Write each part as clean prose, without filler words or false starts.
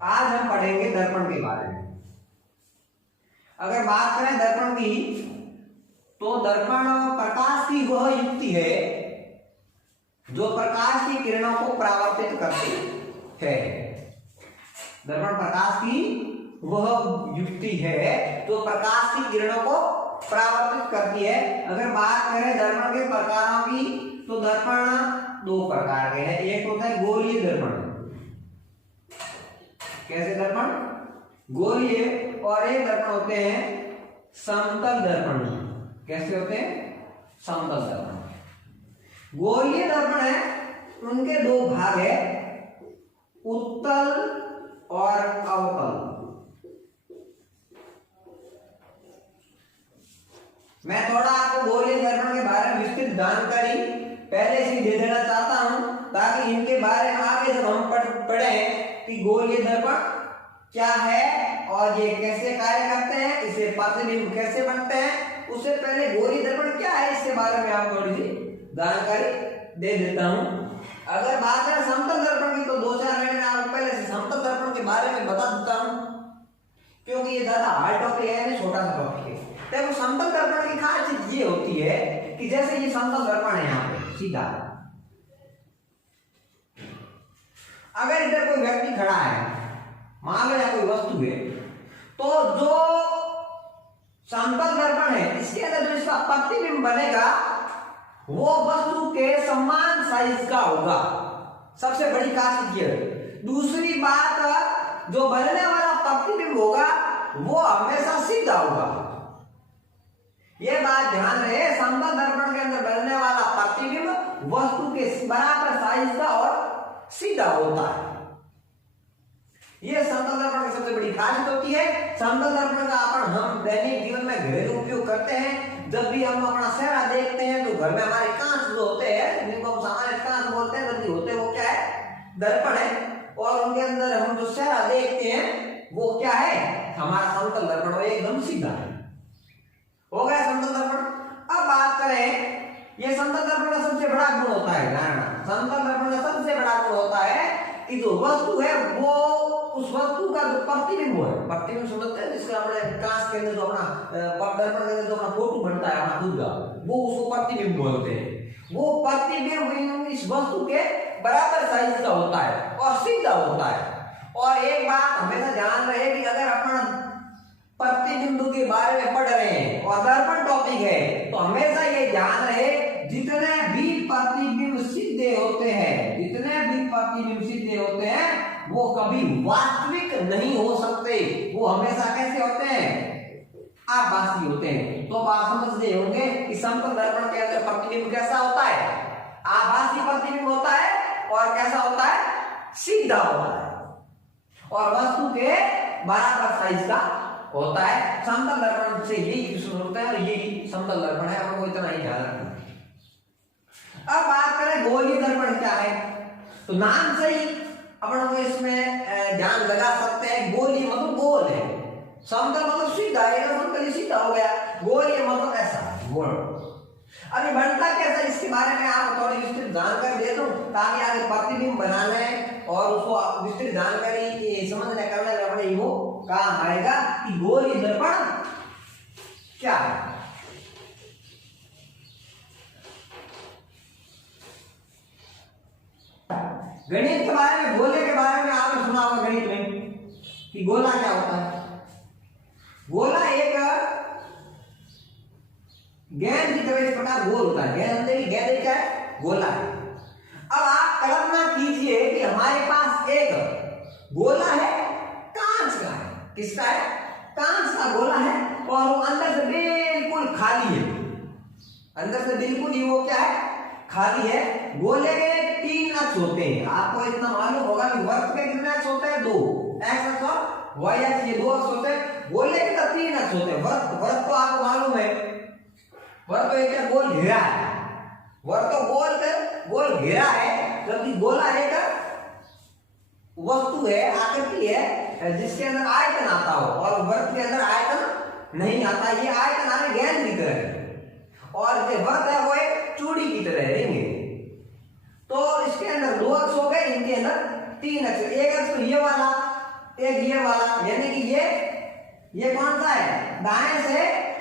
आज हम पढ़ेंगे दर्पण के बारे में। अगर बात करें दर्पण की, तो दर्पण प्रकाश की वह युक्ति है जो प्रकाश की किरणों को परावर्तित करती है। दर्पण प्रकाश की वह युक्ति है जो प्रकाश की किरणों को परावर्तित करती है। अगर बात करें दर्पण के प्रकारों की, तो दर्पण दो प्रकार के हैं। एक होता है गोलीय दर्पण। कैसे दर्पण? गोलीय। और एक दर्पण होते हैं समतल दर्पण। कैसे होते हैं? समतल दर्पण। गोलीय दर्पण है, उनके दो भाग है, उत्तल और अवतल। मैं थोड़ा आपको गोलीय दर्पण के बारे में विस्तृत जानकारी पहले से दे देना चाहता हूं, ताकि इनके बारे में आगे जब हम पढ़ें कि गोलीय दर्पण क्या है और ये कैसे कार्य करते हैं, इससे प्रतिबिंब कैसे बनते हैं, उससे पहले गोलीय दर्पण क्या है इसके बारे में आपको थोड़ी सी जानकारी दे देता हूं। अगर बात करें समतल दर्पण की, तो 2-4 मिनट में आपको पहले से समतल दर्पण के बारे में बता देता हूं, क्योंकि ये ज्यादा हार्ड टॉपिक है, छोटा सा टॉपिक है। देखो, समतल दर्पण की खास चीज ये होती है कि जैसे ये समतल दर्पण है, यहाँ पे सीधा, अगर इधर कोई व्यक्ति खड़ा है, मान लो या कोई वस्तु है, तो जो समतल दर्पण है इसके अंदर जो इसका प्रतिबिंब बनेगा वो वस्तु के समान साइज का होगा। सबसे बड़ी खासियत ये है। दूसरी बात, जो बनने वाला प्रतिबिंब होगा वो हमेशा सीधा होगा। ये बात ध्यान रहे, समतल दर्पण के अंदर बनने वाला प्रतिबिंब वस्तु के बराबर साइज का और सीधा होता है। ये समतल दर्पण की सबसे बड़ी खासियत होती है। समतल दर्पण का हम दैनिक जीवन में घरेलू उपयोग करते हैं। जब भी हम अपना चेहरा देखते हैं तो घर में हमारे कांच जो होते हैं, जिनको हम सामान्य कांच बोलते हैं, बल्कि होते वो क्या है? दर्पण है। और उनके अंदर हम जो चेहरा देखते हैं वो क्या है? हमारा समतल दर्पण, वो एकदम सीधा है। हो गया समतल दर्पण। अब बात करें, ये समतल दर्पण का सबसे बड़ा गुण होता है, धारणा। समतल दर्पण का सबसे बड़ा गुण होता है कि जो वस्तु है वो उस वस्तु का जो प्रतिबिंब है, प्रतिबिंब समझते हैं, जिसका अपने कांच के अंदर जो अपना दर्पण के अंदर जो अपना फोटो बनता है अपना खुद का, वो उसको प्रतिबिंब बोलते हैं। वो प्रतिबिंब इस वस्तु के बराबर साइज का होता है और सीधा होता है। और एक बात हमेशा ध्यान रहे कि अगर अपन प्रतिबिंब के बारे में पढ़ रहे हैं और दर्पण टॉपिक है, तो हमेशा ये ध्यान रहे, जितने भी प्रतिबिंब सीधे होते हैं, जितने भी प्रतिबिंब सीधे होते हैं, वो कभी वास्तविक नहीं हो सकते। वो हमेशा कैसे होते हैं? आभासी होते हैं। तो आप समझ गए होंगे कि समतल दर्पण के अंदर प्रतिबिंब कैसा होता है? आभासी प्रतिबिंब होता है। और कैसा होता है? सीधा होता है और वस्तु के बराबर साइज का होता है। समतल दर्पण से यही डिफरेंस होता है और यही समतल दर्पण है। आपको इतना ही ध्यान रखना। अब बात करें गोलीय दर्पण क्या है, तो नाम से ही अपन को इसमें ध्यान लगा सकते हैं। गोली मतलब गोल है, समतल मतलब सीधा है, समतल सीधा हो गया, गोलीय मतलब ऐसा गोल। अभी बनता कैसा, इसके बारे में आप थोड़ी विस्तृत जानकारी दे दूं, ताकि आगे प्रतिबिंब बनाने और उसको विस्तृत जानकारी समझने करने में अपने वो काम आएगा कि गोलीय दर्पण क्या है। गणित के बारे में, गोले के बारे में आपने सुना होगा गणित में कि गोला क्या होता है। गोला एक गेंद की तरह इस प्रकार गोल होता है। गेंद क्या है? गोला है। अब आप कल्पना कीजिए कि हमारे पास एक गोला है, कांच का है। किसका है? कांच का गोला है और वो अंदर से बिल्कुल खाली है। अंदर से बिल्कुल ही वो क्या है? खाली है। गोले के 3 अक्ष होते हैं। आपको इतना मालूम होगा कि वृत्त के कितने अक्ष होते हैं? 2, एक्स अक्ष और वाई अक्ष, ये 2 अक्ष होते हैं। गोले के 3 अक्ष होते हैं। वृत्त तो आपको मालूम है, वृत्त तो एक गोल घेरा है। वृत्त तो गोल घेरा है, जबकि गोला एक वस्तु है, आकृति है, जिसके अंदर आयतन आता हो, और वृत्त के अंदर आयतन नहीं आता। ये आयतन आने गेंद की तरह है और जो वृत्त है वो एक चूड़ी की तरह है, रिंग है। तो इसके अंदर 2 अक्ष हो गए, इनके अंदर 3 अक्ष। एक अक्ष तो ये वाला एक ये वाला, यानी कि ये कौन सा है, दाएं से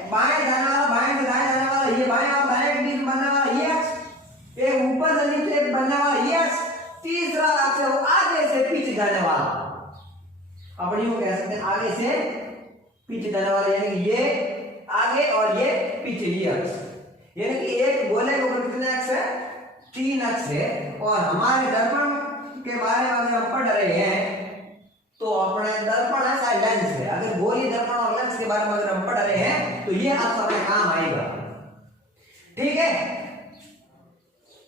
बाएं जाने वाला, बाएं से दाएं जाने वाला ये बाएं और दाएं के बीच बनने वाला ये अक्ष, एक ऊपर से नीचे बनने वाला ये अक्ष, तीसरा अक्ष है वो आगे से पीछे जाने वाला, अपन यूं कह सकते हैं आगे से पीछे जाने वाला, यानी कि ये आगे और ये पीछे ये अक्ष, यानी कि एक गोले के ऊपर कितने अक्ष है, 3 अक्ष है। और हमारे दर्पण के बारे में अगर हम पढ़ रहे हैं तो अपने दर्पण ऐसा लेंस है, अगर गोली दर्पण और लेंस के बारे में अगर हम पढ़ रहे हैं तो ये अक्ष अपने काम आएगा, ठीक है।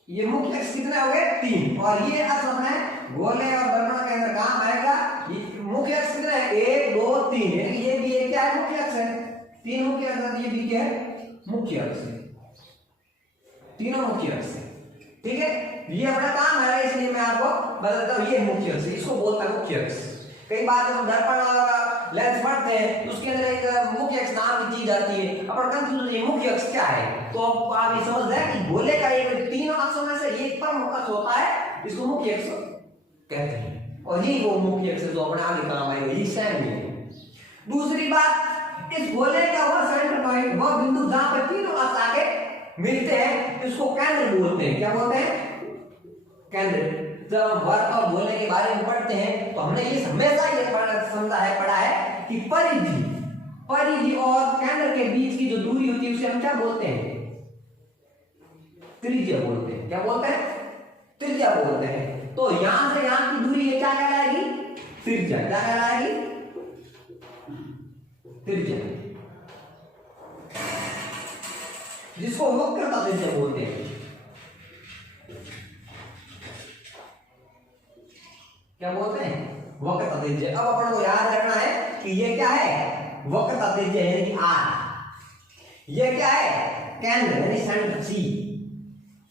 ये मुख्य अक्ष कितने हो गए, 3, और ये अक्ष अपने गोले और दर्पण के अंदर काम आएगा। मुख्य अक्ष कितने हैं, 1 2 3, यानी कि ये भी एक क्या है, मुख्य अक्ष है, 3 मुख्य अक्ष, ये भी क्या है, मुख्य अक्ष है, तीनों मुख्य अक्ष है, ठीक है। ये अपना काम है, इसलिए मैं आपको बताता हूँ ये मुख्य अक्ष, इसको बोलता है मुख्य अक्ष। कई बार जब दर्पण और लेंस पढ़ते हैं तो उसके अंदर एक मुख्य अक्ष नाम की चीज आती है, अपन कंफ्यूज ये मुख्य अक्ष क्या है, तो अब आप ये समझ रहे हैं कि गोले का एक तीनों अक्षों में से एक प्रमुख अक्ष होता है, इसको मुख्य अक्ष कहते हैं, और ये वो मुख्य अक्ष जो अपने आगे काम आएगा, ये सेम ही है। दूसरी बात, इस गोले का वह सेंटर पॉइंट, वह बिंदु जहां पर तीनों अक्ष आके मिलते हैं, इसको केंद्र बोलते हैं। क्या बोलते हैं, केंद्र। जब हम वर्ग और गोले के बारे में पढ़ते हैं तो हमने ये हमेशा ये पढ़ा है कि परिधि और केंद्र के बीच की जो दूरी होती है उसे हम क्या बोलते हैं, त्रिज्या बोलते हैं। क्या बोलते हैं, त्रिज्या बोलते हैं। तो यहां से यहां की दूरी ये क्या कहलाएगी, त्रिज्या। क्या कहलाएगी, त्रिज्या, जिसको वक्रता त्रिज्या बोलते हैं। क्या बोलते हैं, वक्रता त्रिज्या। अब अपन को याद रखना है कि ये क्या है, वक्रता त्रिज्या यानी कि r, ये क्या है, केंद्र यानी सेंटर C,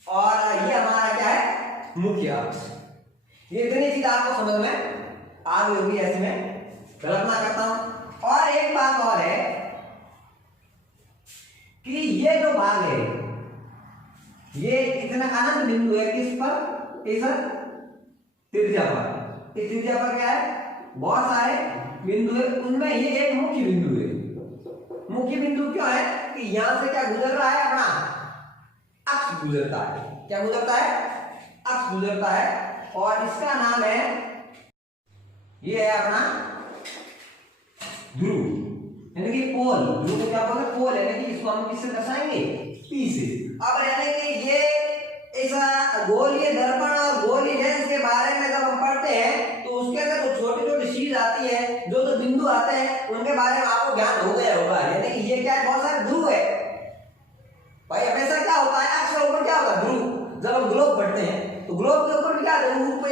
और ये हमारा क्या है, मुख्य अक्ष। ये इतनी चीज आपको समझ में आ गई होगी, ऐसे में कल्पना करता हूं। और एक बात और है कि ये जो भाग है ये इतना अनंत बिंदु है किस पर, इस त्रिज्या पर। इस त्रिज्या पर क्या है, बहुत सारे बिंदु है, उनमें ये एक मुख्य बिंदु है। मुख्य बिंदु क्यों है कि यहां से क्या गुजर रहा है, अपना अक्ष गुजरता है। क्या गुजरता है, अक्ष गुजरता है, और इसका नाम है, ये है अपना ध्रुव, यानी कि पोल। ध्रुव को क्या बोलते हैं, पोल, यानी कि इसको हम किससे दर्शाएंगे, P से। अब यानी कि ये ऐसा गोलीय दर्पण और गोलीय लेंस के बारे में जब हम पढ़ते हैं तो उसके अंदर जो छोटी छोटी चीज आती है, जो बिंदु आते हैं, उनके बारे में आपको ज्ञान हो गया होगा। यानी कि ये क्या है, बहुत सारे ध्रुव है भाई। हमेशा क्या होता है, अक्ष के ऊपर क्या होता है, ध्रुव। जब हम ग्लोब पढ़ते हैं तो ग्लोब के ऊपर क्या है,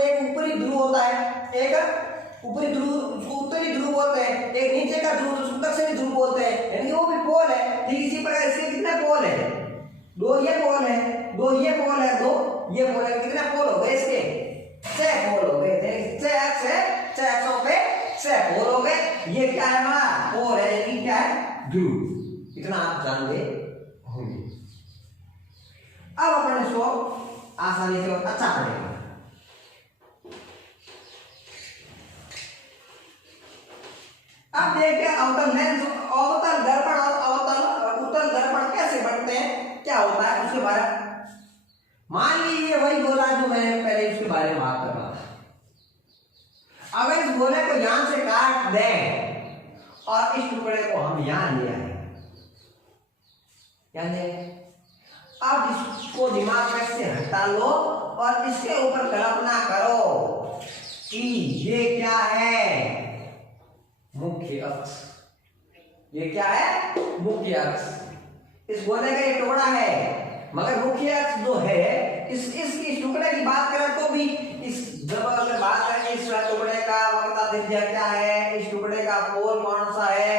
एक ऊपरी ध्रुव होता है, एक ऊपरी ध्रुव, उत्तरी ध्रुव होते हैं, एक नीचे का ध्रुव जिसको दक्षिणी ध्रुव बोलते हैं, यानी कि वो भी पोल है। ठीक इसी प्रकार इसके कितने पोल है, 2 ये पोल है, 2 ये पोल है, 2 ये पोल है। कितने पोल हो गए इसके, 6 पोल हो गए। 6 अक्ष है, 6 अक्षों पे 6 पोल हो गए। ये क्या है, हमारा पोल है, यानी क्या है, ध्रुव। इतना आप जान गए होंगे। अब अपन इसको आसानी से और अच्छा पढ़ेंगे। अब देखिए अवतल लेंस, अवतल दर्पण और उत्तल दर्पण कैसे बनते हैं, क्या होता है उसके बारे में। मान लीजिए वही गोला जो मैंने पहले उसके बारे में बात कर रहा था। अगर इस गोले को यहां से काट दें और इस टुकड़े को हम यहां ले आए, क्या ले, अब इसको दिमाग में से हटा लो और इसके ऊपर कल्पना करो कि ये क्या है, मुख्य अक्ष। ये क्या है, मुख्य अक्ष। इस गोले का एक टुकड़ा है, मगर मुख्य अक्ष जो है इस टुकड़े की बात करें तो भी इस, जब अगर बात करें इस टुकड़े का वक्रता त्रिज्या क्या है, इस टुकड़े का पोल कौन सा है,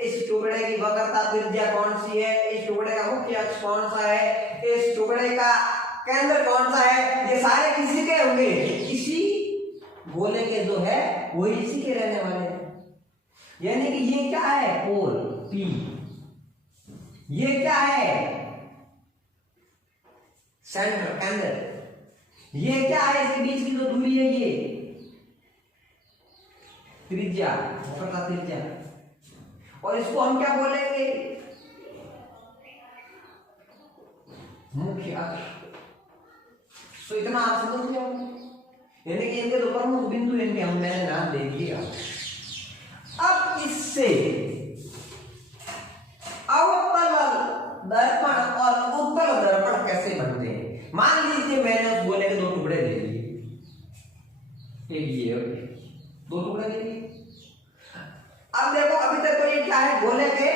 इस टुकड़े की वक्रता त्रिज्या कौन सी है, इस टुकड़े का मुख्य अक्ष कौन सा है, इस टुकड़े का केंद्र कौन सा है, ये सारे किसी के होंगे, इसी गोले के जो है वही इसी के रहने वाले हैं। यानी कि ये क्या है, पोल P, ये क्या है, सेंटर, केंद्र, ये क्या है, इसके बीच की जो दूरी है त्रिज्या, वक्र का त्रिज्या। और इसको हम क्या बोलेंगे? मुख्य अक्ष। तो इतना आप समझ जाओगे, यानी कि इनके जो प्रमुख बिंदु इनके हम मैंने नाम दे दिए। अब इससे अवतल दर्पण और उत्तल दर्पण कैसे बनते हैं? मान लीजिए मैंने उस गोले के दो टुकड़े ले लिए, एक ये और दो टुकड़े ले लिए। अब देखो अभी तक तो ये क्या है, गोले के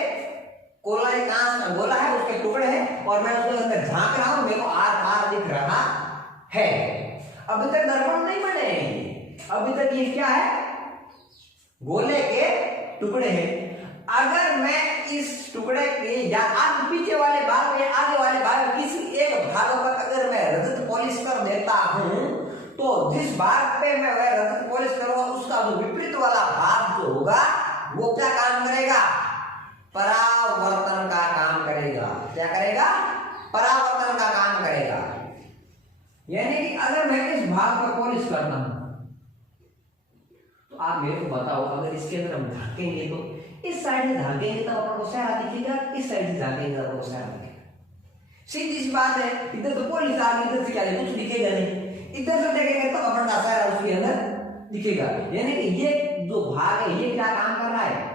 गोला एक गोला है, उसके टुकड़े हैं और मैं उसके अंदर झांक रहा हूं, मेरे को आर पार दिख रहा है। अभी तक दर्पण नहीं बने, अभी तक ये क्या है, गोले के टुकड़े हैं। अगर मैं इस टुकड़े के या आगे पीछे वाले भाग या आगे वाले भाग किसी एक भाग पर अगर मैं रजत पॉलिश कर देता हूं, तो जिस भाग पे मैं वह रजत पॉलिश करूंगा उसका जो विपरीत वाला भाग जो होगा वो क्या काम करेगा? परावर्तन का काम करेगा। क्या करेगा? परावर्तन का काम करेगा। यानी कि अगर मैं इस भाग पर पॉलिश करता हूं तो आप मेरे को बताओ, अगर इसके अंदर हम झांकेंगे तो इस साइड से झांकेंगे तो अपन को सारा दिखेगा, इस साइड से झांकेंगे तो अपन को सारा दिखेगा। सीधी सी बात है, इधर तो पॉलिश आ गई, इधर से क्या कुछ दिखेगा नहीं, इधर से देखेंगे तो अपन का सारा उसके अंदर दिखेगा। यानी कि ये जो भाग है ये क्या काम कर रहा है?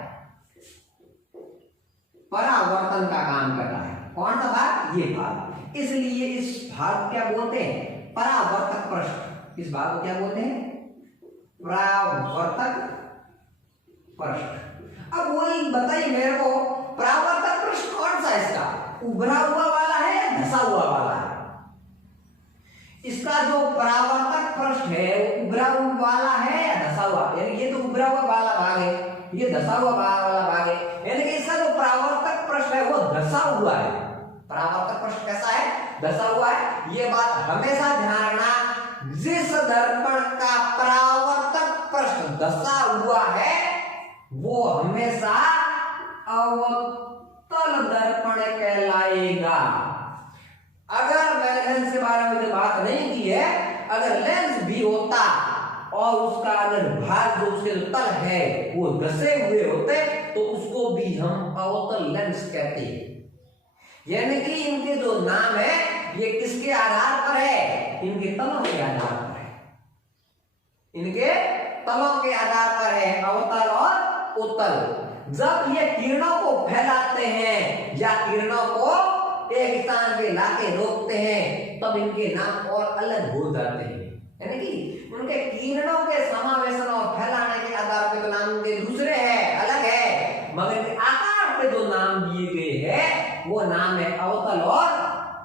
परावर्तन का काम कर रहा है। कौन सा भाग? ये भाग। इसलिए इस भाग क्या बोलते हैं? परावर्तक पृष्ठ। इस भाग को क्या बोलते हैं? परावर्तक पृष्ठ। अब वही बताइए मेरे को, परावर्तक पृष्ठ कौन सा इसका? उभरा हुआ वाला है या धसा हुआ वाला है? इसका जो परावर्तक पृष्ठ है वो उभरा हुआ वाला है या धसा हुआ? यानी ये तो उभरा हुआ वाला भाग है, ये धसा हुआ वाला भाग है, यानी कि इसका जो परावर्तक पृष्ठ है वो धसा हुआ है। परावर्तक पृष्ठ कैसा है? धसा हुआ है। ये बात हमेशा ध्यान रखना, जिस दर्पण का परावर्तक पृष्ठ धसा हुआ है वो हमेशा अवतल दर्पण कहलाएगा। अगर मैंने लेंस के बारे में बात नहीं की है, अगर लेंस भी होता और उसका अगर भाग जो उसके तल है वो धसे हुए होते तो उसको भी हम अवतल लेंस कहते हैं। यानी कि इनके जो नाम है ये किसके आधार पर है? इनके तलों के आधार पर है। इनके तलों के आधार पर है अवतल और उत्तल। जब ये किरणों को फैलाते हैं या किरणों को एक स्थान पे लाके रोकते हैं तब इनके नाम और अलग हो जाते हैं। यानी कि उनके किरणों के समावेशन और फैलाने के आधार पे तो नाम उनके दूसरे हैं, अलग है, मगर इनके आकार पे जो नाम दिए गए हैं वो नाम है अवतल और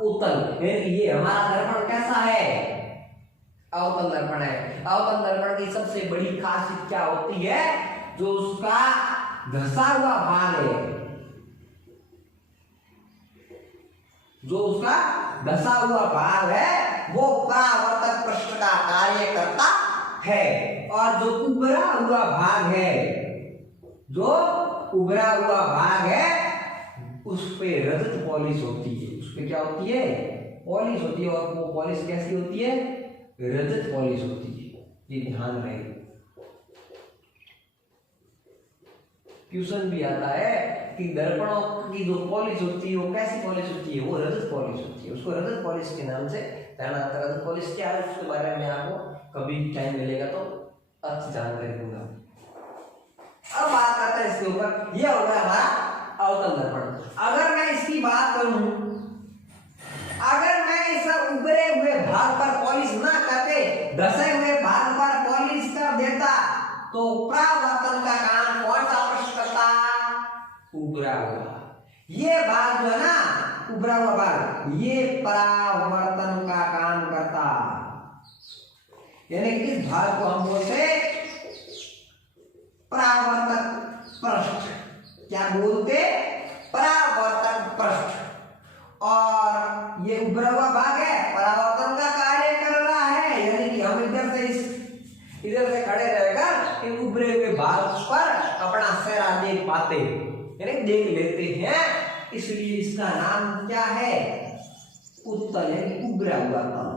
उत्तल। यानी कि ये हमारा दर्पण कैसा है? अवतल दर्पण है। अवतल दर्पण की सबसे बड़ी खासियत क्या होती है? जो उसका धसा हुआ भाग है, जो उसका धसा हुआ भाग है वो परावर्तक पृष्ठ का कार्य करता है, और जो उभरा हुआ भाग है, जो उभरा हुआ भाग है उस पे रजत पॉलिश होती है। उस पे क्या होती है? पॉलिश होती है। और वो पॉलिश कैसी होती है? रजत पॉलिश होती है। ये ध्यान रहे। क्वेश्चन भी आता है कि दर्पणों की जो पॉलिश होती है वो कैसी पॉलिश होती है? वो रजत पॉलिश होती है। उसको रजत पॉलिश के नाम से जाना जाता है। रजत पॉलिश क्या है उसके बारे में आपको कभी टाइम मिलेगा तो अच्छी जानकारी दूंगा। अब बात करते हैं इसके ऊपर। ये होगा हमारा अवतल दर्पण। अगर मैं इसकी बात करूं, अगर मैं इस उभरे हुए भाग पर पॉलिश ना करके धसे हुए भाग पर पॉलिश कर देता तो परावर्तन का काम कौन सा पृष्ठ करता? उभरा हुआ। ये भाग जो है ना, उभरा हुआ भाग, ये परावर्तन का काम करता। यानी कि इस भाग को हम बोलते परावर्तक पृष्ठ। क्या बोलते? परावर्तक पृष्ठ। और ये उभरा हुआ भाग है, परावर्तन का कार्य कर रहा है। यानी कि हम इधर से खड़े रहकर इन उभरे हुए भाग पर अपना चेहरा देख पाते, यानी देख लेते हैं। इसलिए इसका नाम क्या है? उत्तल, यानी उभरा हुआ तल।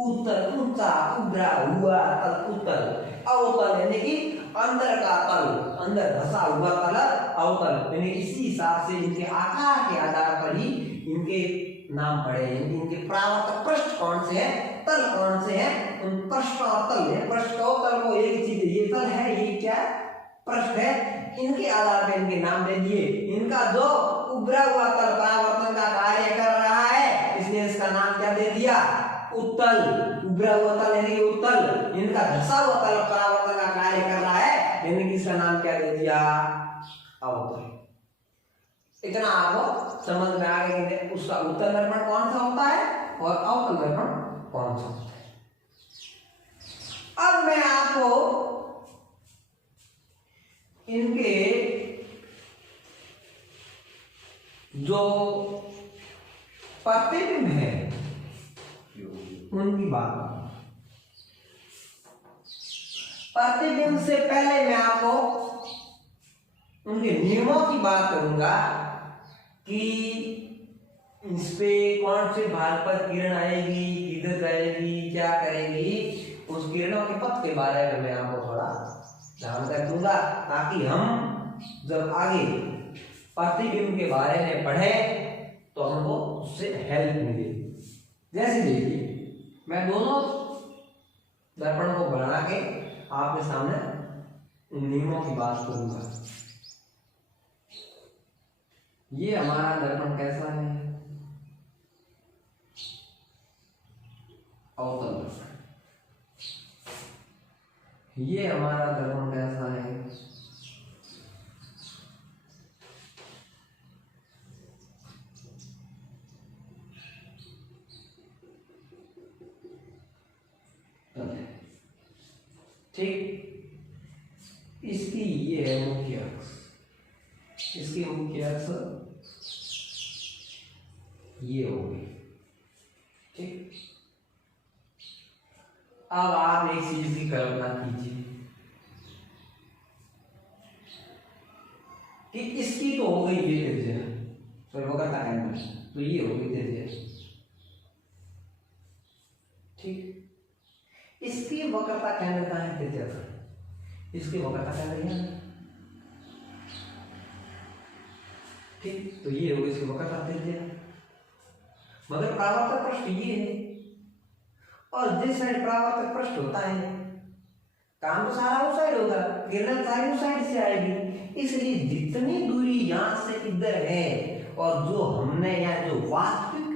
उत्तल ऊंचा, उभरा हुआ तल उत्तल। अवतल यानी कि अंदर का तल, अंदर धसा हुआ तल अवतल, यानी इसी हिसाब से इनके आकार के आधार पर ही इनके नाम पड़े। इनके परावर्तक पृष्ठ कौन से है, तल कौन से है, उन पृष्ठ और तल है। पृष्ठ और तल को एक चीज, ये तल है, ये क्या पृष्ठ है, इनके आधार पर इनके नाम दे दिए। इनका जो उभरा हुआ तल परावर्तन का कार्य कर रहा है, इसलिए इसका नाम क्या दे दिया, उत्तल। उभरा हुआ तल यानी कि उत्तल। इनका धसा हुआ तल परावर्तन का कार्य कर रहा है, यानी कि इसका नाम क्या दे दिया, अवतल। इतना आपको समझ में आ गया कि उसका उत्तल दर्पण कौन सा होता है और अवतल दर्पण कौन सा होता है। अब मैं आपको इनके जो प्रतिबिंब है उनकी बात, प्रतिबिंब से पहले मैं आपको उनके नियमों की बात करूंगा कि इस पे कौन से भाग पर किरण आएगी, किधर जाएगी, क्या करेगी, उस किरणों के पथ के बारे में मैं आपको थोड़ा जानकारी दूंगा, ताकि हम जब आगे प्रतिबिंब के बारे में पढ़े तो हमको उससे हेल्प मिले। जैसे देखिए, मैं दोनों दर्पण को बना के आपके सामने नियमों की बात करूंगा। ये हमारा दर्पण कैसा है, अवतल दर्पण। ये हमारा दर्पण कैसा है, ठीक। इसकी ये है मुख्य अक्ष, इसकी मुख्य अक्ष ये होगी, ठीक। अब आप एक चीज की कल्पना कीजिए कि इसकी तो हो गई ये त्रिज्या, सर्वकर्ता केंद्र, तो ये हो गई त्रिज्या, ठीक। इसकी वक्रता केंद्र कहाँ है, त्रिज्या का, इसकी वक्रता केंद्र यहाँ, ठीक। तो ये हो गई इसकी वक्रता त्रिज्या, मगर परावर्तक पृष्ठ ये है, और जिस साइड परावर्तक पृष्ठ होता है काम तो सारा उस साइड होगा, किरण सारी उस साइड से आएगी, इसलिए जितनी दूरी यहाँ से इधर है और जो हमने यहाँ जो वास्तविक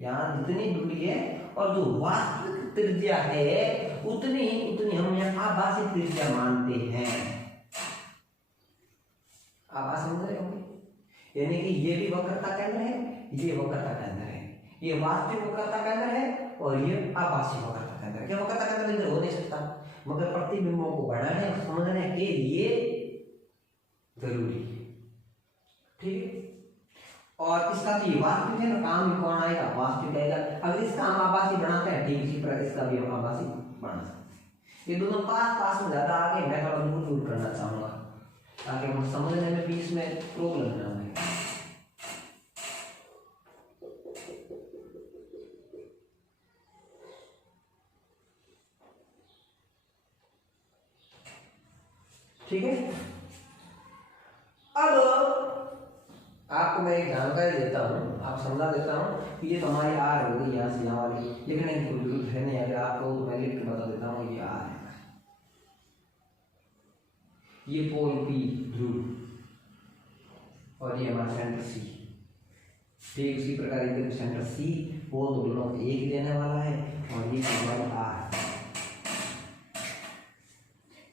यहाँ जितनी दूरी है और जो वास्तविक त्रिज्या है उतनी हम यहाँ आभासी त्रिज्या मानते हैं। आप समझ रहे होंगे, यानी कि ये भी वक्रता केंद्र है, ये वक्रता केंद्र है, ये वास्तविक वक्रता केंद्र है और ये आभासी वक्रता केंद्र है। क्या वक्रता केंद्र इधर हो नहीं सकता, मगर प्रतिबिंबों को बढ़ाने और समझने के लिए जरूरी है, ठीक। और इसका तो ये वास्तविक है ना, काम भी कौन आएगा, वास्तविक आएगा। अगर इसका हम आभासी बनाते हैं, ठीक इसी प्रकार इसका भी हम आभासी बना सकते हैं। ये दोनों पास में ज्यादा आगे मैं थोड़ा दूर करना चाहूंगा ताकि हम समझने में भी इसमें प्रॉब्लम ना आए, ठीक है। अब आपको मैं एक जानकारी देता हूँ, आप समझा देता हूँ कि ये तो हमारी आर हो गई यहाँ से यहाँ वाली, लिखने की कोई जरूरत है नहीं। अगर आपको मैं लिख के बता देता हूँ, ये आर है, ये पोल पी ध्रुव और ये हमारा सेंटर सी, ठीक। उसी प्रकार इधर सेंटर सी पोल दोनों एक देने वाला है और ये हमारी आर,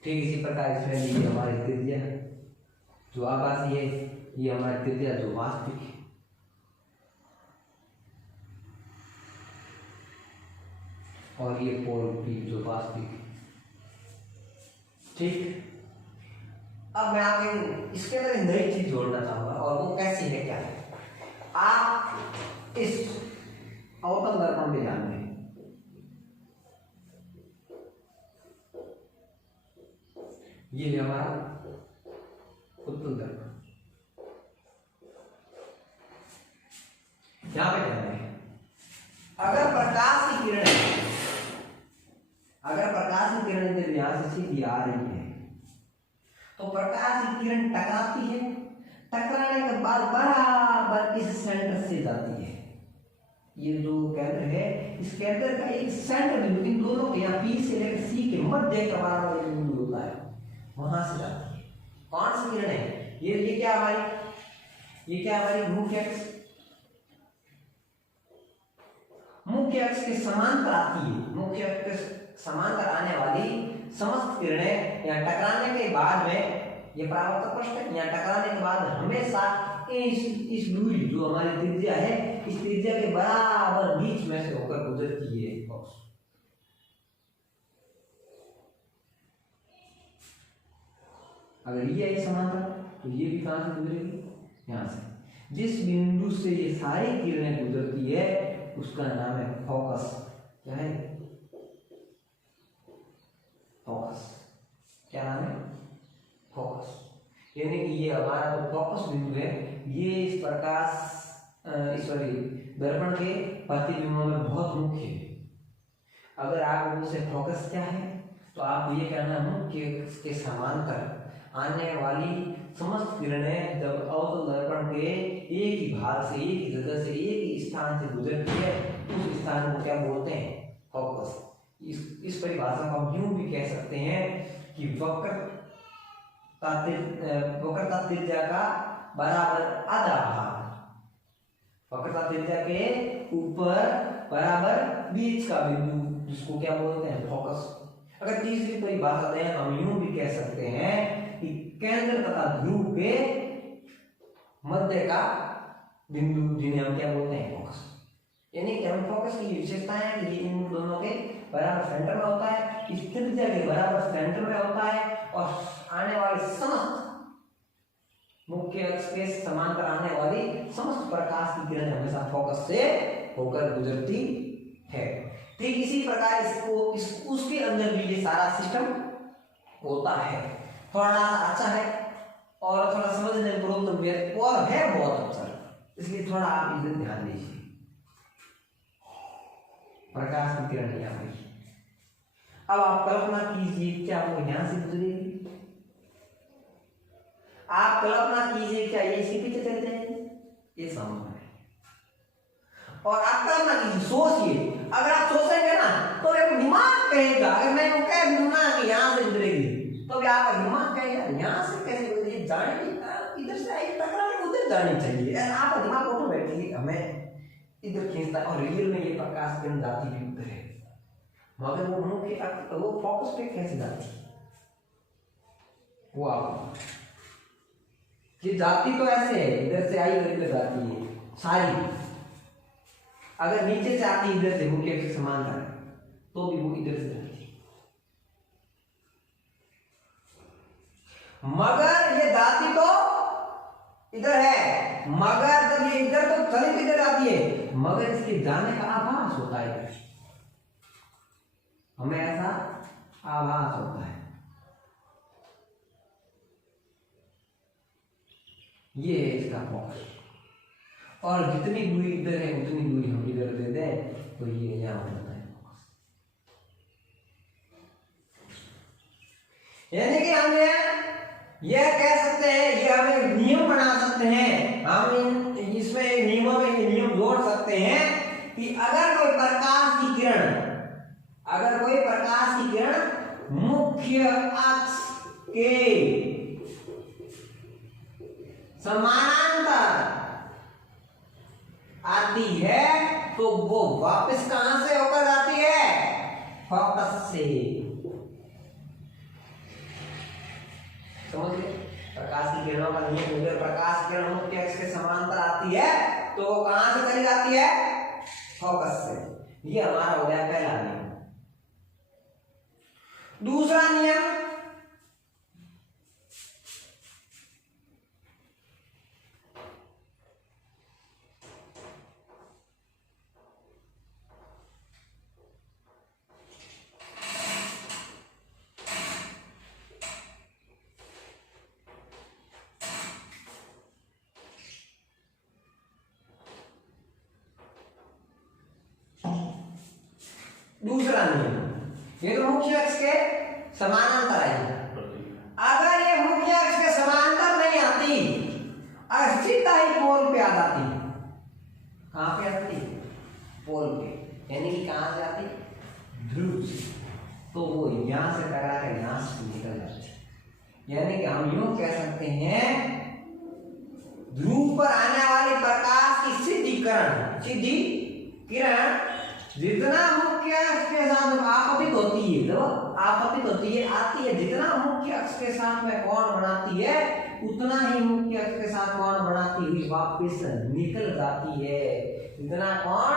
ठीक। इसी प्रकार इसमें ये हमारी त्रिज्या जो आभासी है, ये हमारी त्रिज्या जो वास्तविक है, और ये पोल पी जो वास्तविक है, ठीक। अब मैं आगे इसके अंदर एक नई चीज जोड़ना चाहूंगा और वो कैसी है, क्या है। आप इस अवतल दर्पण में ध्यान दें, ये है हमारा उत्तल दर्पण, यहां पे ध्यान दें। अगर प्रकाश की किरण इधर यहां से सीधी आ रही है प्रकाश की किरण टकराती है, टकराने के बाद बराबर इस सेंटर से जाती है। ये जो केंद्र है, इस केंद्र का एक सेंटर बिंदु, इन दोनों के यहाँ P से लेकर C के मध्य का बराबर बिंदु होता है, वहां से जाती है। कौन सी किरण है ये क्या हमारी, ये क्या हमारी मुख्य अक्ष, मुख्य अक्ष के समांतर आती है। मुख्य अक्ष के समांतर आने वाली समस्त किरणें यहाँ टकराने के बाद में, ये परावर्तक पृष्ठ है, यहाँ टकराने के बाद हमेशा इस दूरी जो हमारी त्रिज्या है, इस त्रिज्या के बराबर बीच में से होकर गुजरती है। अगर ये है समांतर तो ये भी कहां से गुजरेगी, यहां से। जिस बिंदु से ये सारी किरणें गुजरती है उसका नाम है फोकस। क्या है, फोकस। क्या नाम है, फोकस। यानी कि ये हमारा जो फोकस बिंदु है, ये इस प्रकाश दर्पण के प्रतिबिंबों में बहुत मुख्य है। अगर आप उनसे फोकस क्या है तो आप ये कहना, मुख्य के समांतर आने वाली समस्त किरणें जब अवतल दर्पण के एक ही भाग से, एक ही जगह से, एक ही स्थान से गुजरती है, उस स्थान को क्या बोलते हैं, फोकस। इस परिभाषा को हम यूं भी कह सकते हैं कि वक्रता त्रिज्या का बराबर आधा भाग, वक्रता त्रिज्या के ऊपर बराबर बीच का बिंदु, जिसको क्या बोलते हैं, फोकस। अगर तीसरी परिभाषा दें, हम यूं भी कह सकते हैं कि केंद्र तथा ध्रुव के मध्य का बिंदु, जिन्हें हम क्या बोलते हैं, फोकस। यानी कि हम फोकस की विशेषता है कि इन दोनों के बराबर सेंटर में होता है, इस त्रिज्या के बराबर सेंटर में होता है, और आने वाली समस्त मुख्य अक्ष के समांतर आने वाली समस्त प्रकाश की किरण हमेशा फोकस से होकर गुजरती है। ठीक इसी प्रकार उसके अंदर भी ये सारा सिस्टम होता है। थोड़ा अच्छा है और थोड़ा समझने पूर्वक और है बहुत अच्छा, इसलिए थोड़ा आप इसे ध्यान दीजिए। प्रकाश की किरण यहाँ पे, अब आप कल्पना कीजिए क्या वो यहां से गुजरेगी। आप कल्पना कीजिए क्या ये इसी पीछे चले जाएंगे, ये संभव है। और आप कल्पना कीजिए, सोचिए, अगर आप सोचेंगे ना तो एक दिमाग कहेगा, अगर मैं वो कह दूं ना कि यहां से गुजरेगी, तो भी आपका दिमाग कहेगा यहां से कैसे गुजरेगी, जाने इधर से आई टकरा के उधर जानी चाहिए। आपका दिमाग ऑटोमेटिकली हमें इधर खींचता है, और रियल में ये प्रकाश किरण जाती भी उधर है, मगर वो मुख्य वो फोकस पे कैसे जाती है, वो आप ये जाती तो ऐसे है, इधर से आई और इधर जाती है सारी। अगर नीचे से आती इधर से मुख्य अक्ष समांतर तो भी वो इधर से जाती है, मगर ये जाती तो इधर है, मगर जब ये इधर तो चली इधर आती है, मगर इसके जाने का आभास होता है, हमें ऐसा आभास होता है। ये है इसका फोकस, और जितनी दूरी इधर है उतनी दूरी हम इधर दे दें तो ये यहां हो जाता है फोकस। यानी कि हम यह कह सकते हैं, ये हम एक नियम बना सकते हैं, हम इसमें एक नियमों में ये नियम जोड़ सकते हैं कि अगर कोई प्रकाश की किरण मुख्य अक्ष के समानांतर आती है तो वो वापस कहां से होकर आती है, फोकस से। समझ गए, प्रकाश की किरणों का नियम, अगर प्रकाश की किरण मुख्य अक्ष के समांतर आती है तो वो कहां से चली जाती है, फोकस से। ये हमारा हो गया पहला नियम। दूसरा नियम, ये तो मुख्य अक्ष के समानांतर है। अगर ये मुख्य अक्ष आ जाती है, कहाँ पे आती है? पोल पे, यानी कि कहाँ से आती? ध्रुव से। तो वो यहाँ से टकरा कर यहाँ से निकल जाती है, यानी कि हम यूं कह सकते हैं ध्रुव पर आने वाली प्रकाश की सीधी किरण जितना मुख्य अक्ष के साथ आपतित होती है, तो आपतित होती है आती है, जितना मुख्य अक्ष के साथ में कोण बनाती है उतना ही मुख्य अक्ष के साथ कोण बनाती हुई वापस निकल जाती है। जितना कोण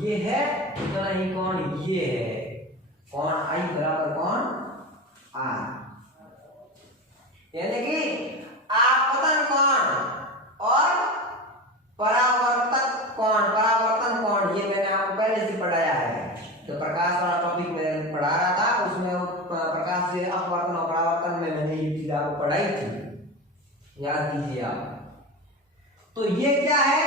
ये है उतना ही कोण ये है, कोण आई बराबर कोण आर, यानी कि आपतन कोण और परावर्तन कोण ये मैंने आपको पहले से पढ़ाया है। तो प्रकाश वाला टॉपिक में पढ़ा रहा था, उसमें प्रकाश से अपवर्तन और परावर्तन में मैंने ये चीज आपको पढ़ाई थी, याद कीजिए आप। तो ये क्या है?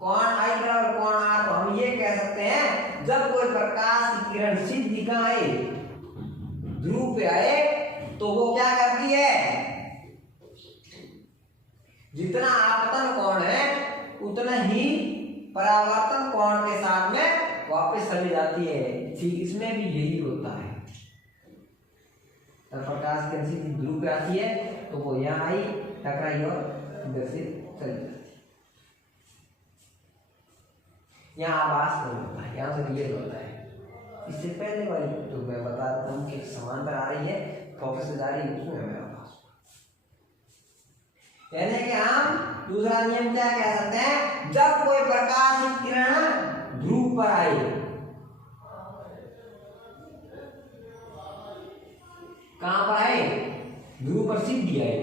कोण आई बराबर कोण आर। तो हम ये कह सकते हैं जब कोई प्रकाश की किरण सीधी कहां आए, ध्रुव पे आए, तो वो क्या करती है? जितना आपतन कोण है उतना ही परावर्तन कोण के साथ में वापस चली जाती है। ठीक इसमें भी यही होता है। तो प्रकाश की सीधी ध्रुव पे आती है तो वो यहाँ आई, टकराई और इधर से चली जाती है। यहाँ आभास नहीं होता है, यहाँ से रियल होता है। इससे पहले वाली तो मैं बता रहा हूँ कि समांतर आ रही है, फोकस से जा रही है, उसमें हमें आभास होगा। यानी कि हम दूसरा नियम क्या कह सकते हैं? जब कोई प्रकाश की किरण ध्रुव पर आए, कहां पर आए? ध्रुव पर सीधी आए,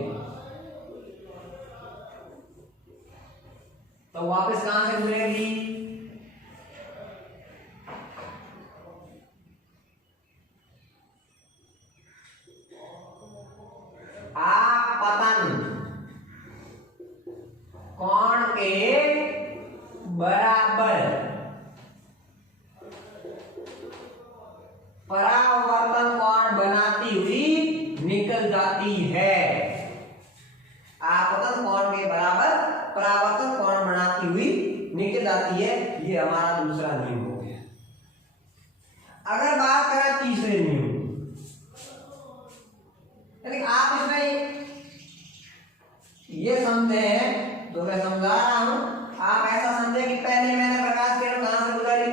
तो वापस कहां से गुजरेगी? आपतन कोण के बराबर परावर्तन कोण बनाती हुई निकल जाती है। आपतन कोण के बराबर परावर्तन कोण बनाती हुई निकल जाती है। ये हमारा दूसरा नियम हो गया। अगर बात करें तीसरे नियम, यानी आप इसमें ये समझे हैं, तो मैं समझा रहा हूं, आप ऐसा समझे कि पहले मैंने प्रकाश किरण कहां से गुजारी?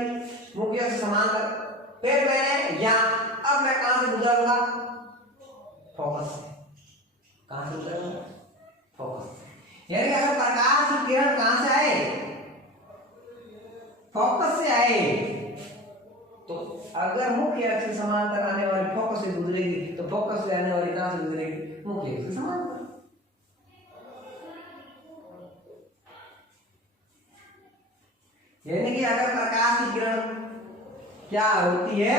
मुख्य अक्ष समांतर, फिर मैंने यहां, अब मैं कहां से गुजरूंगा? फोकस से। कहां से गुजरूंगा? फोकस से। यानी अगर प्रकाश की किरण कहां से आए? फोकस से आए, तो अगर मुख्य अक्ष से समांतर आने वाली फोकस से गुजरेगी, तो फोकस से आने वाली कहां से गुजरेगी? मुख्य अक्ष से समांतर। यानी कि अगर प्रकाश की किरण क्या होती है,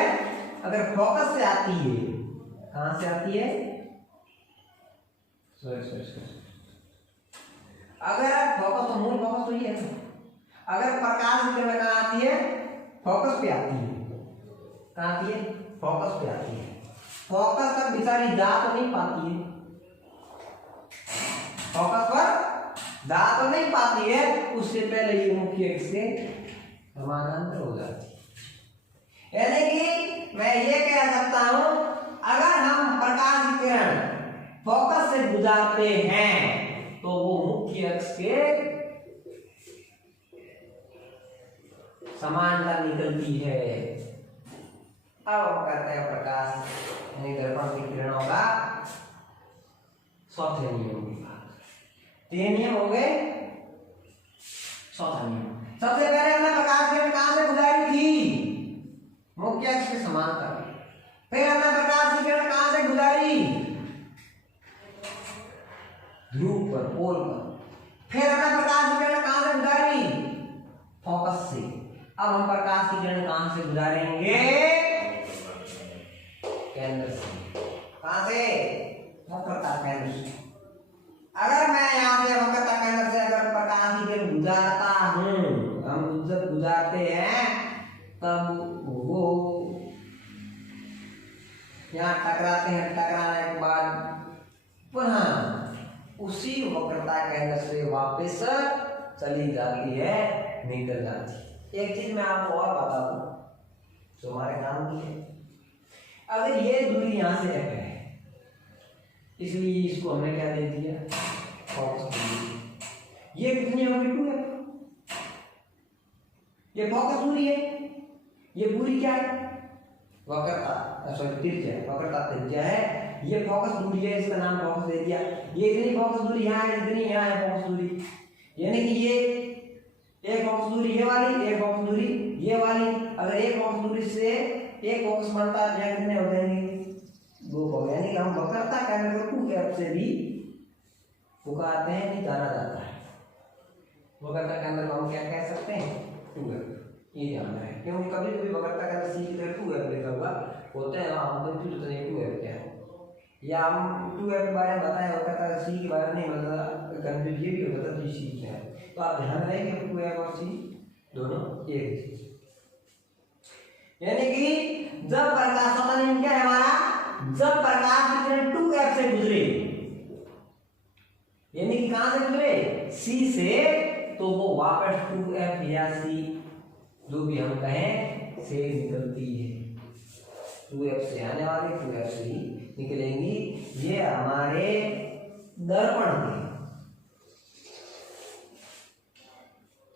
अगर फोकस से आती है, कहां से आती है? अगर फोकस, तो मूल फोकस तो ये है। अगर प्रकाश की किरण कहां आती है? फोकस पे आती है। कहां आती है? फोकस पे आती है। फोकस तक बेचारी जा तो नहीं पाती है, फोकस पर जा तो नहीं पाती है, उससे पहले ये मुख्य अक्ष से समानांतर हो जाती है। यानी कि मैं ये कह सकता हूं, अगर हम प्रकाश की किरण फोकस से गुजारते हैं तो वो मुख्य अक्ष के समानांतर निकलती है। अब हम कहते हैं प्रकाश यानी दर्पण की किरणों का चौथे नियम की बात। तीन नियम हो गए, चौथा नियम। सबसे पहले हमने प्रकाश किरण कहां से गुजारी थी? मुख्य अक्ष के समांतर। फिर हमने प्रकाश की किरण कहां से गुजारी? ध्रुव पर, पोल पर। फिर हमने प्रकाश की किरण कहां से गुजारी? फोकस से। अब हम प्रकाश की किरण कहां से गुजारेंगे? केंद्र से। कहां से? वक्रता केंद्र से। अगर मैं यहां से वक्रता केंद्र से अगर प्रकाश की किरण गुजारता हूं, हम जब गुजारते हैं तब वो यहाँ टकराते हैं, टकराने के बाद पुनः उसी वक्रता केंद्र से वापस चली जाती है, निकल जाती है। एक चीज मैं आपको और बता दूं जो हमारे काम की है। अगर ये दूरी यहां से f है, इसलिए इसको हमने क्या दे दिया, फोकस दूरी। ये कितनी होगी, 2f। ये फोकस दूरी है, ये पूरी क्या है, वक्रता, सॉरी त्रिज्या, वक्रता त्रिज्या है। ये फोकस दूरी है, इसका नाम फोकस दे दिया। ये इतनी फोकस दूरी यहाँ है, इतनी यहाँ है फोकस दूरी, यानी कि ये एक फोकस दूरी ये वाली, एक फोकस दूरी ये वाली। अगर एक फोकस दूरी से एक फोकस बनता है, कितने हो जाएंगे, 2 हो गए। यानी कि हम वक्रता केंद्र को 2f से भी पुकारते हैं, नहीं जाना जाता है। वक्रता केंद्र को हम क्या कह सकते हैं, 2f। ये ध्यान रहे, क्योंकि कभी कभी वक्रता केंद्र c की तरफ 2f लिखा हुआ होता है, हम कंफ्यूज होते हैं 2f क्या है, या हम 2f के बारे में बताएं, वक्रता c के बारे में नहीं मतलब कंफ्यूज ये भी होता है, तो c क्या है। तो आप ध्यान रहे कि 2f और c दोनों एक चीज, यानी कि जब प्रकाश का नियम क्या है हमारा, जब प्रकाश की किरण 2f से गुजरे, यानी कि कहां से गुजरे, c से, तो वो वापस 2f या c जो भी हम कहें से निकलती है। 2f से आने वाली 2f से ही निकलेंगी। ये हमारे दर्पण के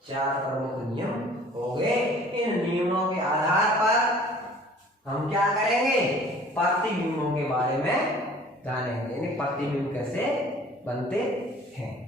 4 प्रमुख नियम हो गए। इन नियमों के आधार पर हम क्या करेंगे, प्रतिबिंबों के बारे में जानेंगे, यानी प्रतिबिंब कैसे बनते हैं।